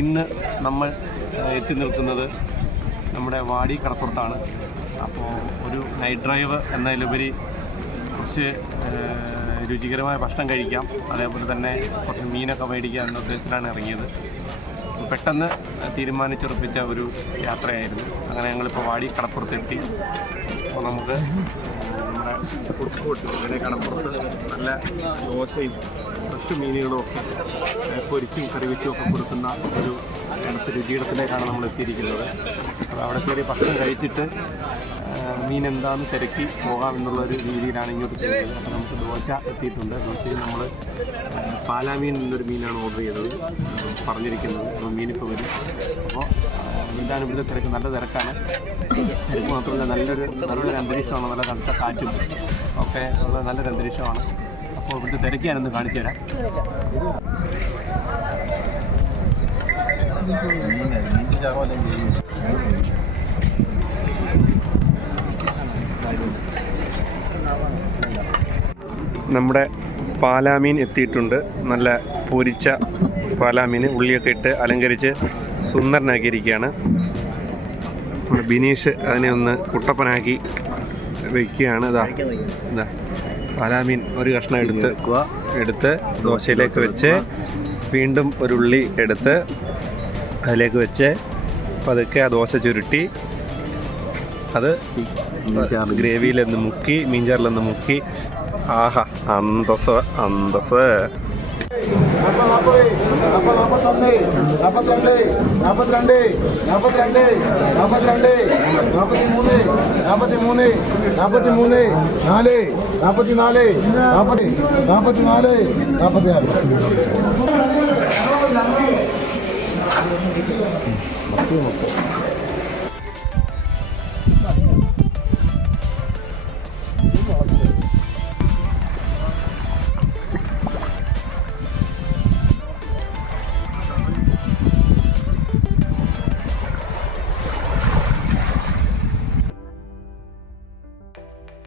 ഇന്ന് നമ്മൾ എത്തി നിൽക്കുന്നത് നമ്മുടെ വാടി കടപ്പുറത്താണ്. അപ്പോൾ ഒരു നൈറ്റ് ഡ്രൈവ് എന്നതിലുപരി കുറച്ച് രുചികരമായ ഭക്ഷണം കഴിക്കാം, അതേപോലെ തന്നെ കുറച്ച് മീനൊക്കെ മേടിക്കുക എന്ന ഉദ്ദേശത്തിലാണ് ഇറങ്ങിയത്. പെട്ടെന്ന് തീരുമാനിച്ചുറപ്പിച്ച ഒരു യാത്രയായിരുന്നു. അങ്ങനെ ഞങ്ങളിപ്പോൾ വാടി കടപ്പുറത്തെത്തി. അപ്പോൾ നമുക്ക് നമ്മുടെ ഫുഡ് സ്പോട്ട് ഇതിനെ കടപ്പുറത്ത് നല്ല ദോശയും ഫ്രഷ് മീനുകളും ഒക്കെ പൊരിച്ചും കറിവെച്ചും ഒക്കെ കൊടുക്കുന്ന ഒരു രുചിയിടത്തിലേക്കാണ് നമ്മൾ എത്തിയിരിക്കുന്നത്. അപ്പോൾ അവിടെ കയറി ഭക്ഷണം കഴിച്ചിട്ട് മീൻ എന്താണെന്ന് തിരക്കി പോകാം എന്നുള്ളൊരു രീതിയിലാണ് ഇങ്ങോട്ട് ചെയ്യുന്നത്. അപ്പോൾ നമുക്ക് ദോശ എത്തിയിട്ടുണ്ട്. ദോശയിൽ നമ്മൾ പാലാമീൻ എന്നൊരു മീനാണ് ഓർഡർ ചെയ്തത് പറഞ്ഞിരിക്കുന്നത്. അപ്പോൾ മീനിപ്പോൾ വരും. അപ്പോൾ എന്താണ് ഇവിടുത്തെ തിരക്ക്? നല്ല തിരക്കാണ്. തിരക്ക് മാത്രമല്ല നല്ലൊരു അന്തരീക്ഷമാണ്. നല്ല തണുത്ത കാറ്റും ഒക്കെ ഉള്ള നല്ലൊരു അന്തരീക്ഷമാണ്. അപ്പോൾ ഇവിടുത്തെ തിരക്ക് ഞാനൊന്ന് കാണിച്ചു തരാം. നമ്മുടെ പാലാമീൻ എത്തിയിട്ടുണ്ട്. നല്ല പൊരിച്ച പാലാമീൻ ഉള്ളിയൊക്കെ ഇട്ട് അലങ്കരിച്ച് സുന്ദരനാക്കിയിരിക്കുകയാണ്. നമ്മുടെ ബിനീഷ് അതിനെ ഒന്ന് കുട്ടപ്പനാക്കി വയ്ക്കുകയാണ്. ഇതാ പാലാമീൻ ഒരു കഷ്ണം എടുത്ത് ദോശയിലേക്ക് വെച്ച് വീണ്ടും ഒരു ഉള്ളി എടുത്ത് അതിലേക്ക് വെച്ച് പതുക്കെ ആ ദോശ ചുരുട്ടി അത് ഗ്രേവിയിലൊന്ന് മുക്കി മീൻചാറിലൊന്ന് മുക്കി. ആഹാ, അന്തസ്. 44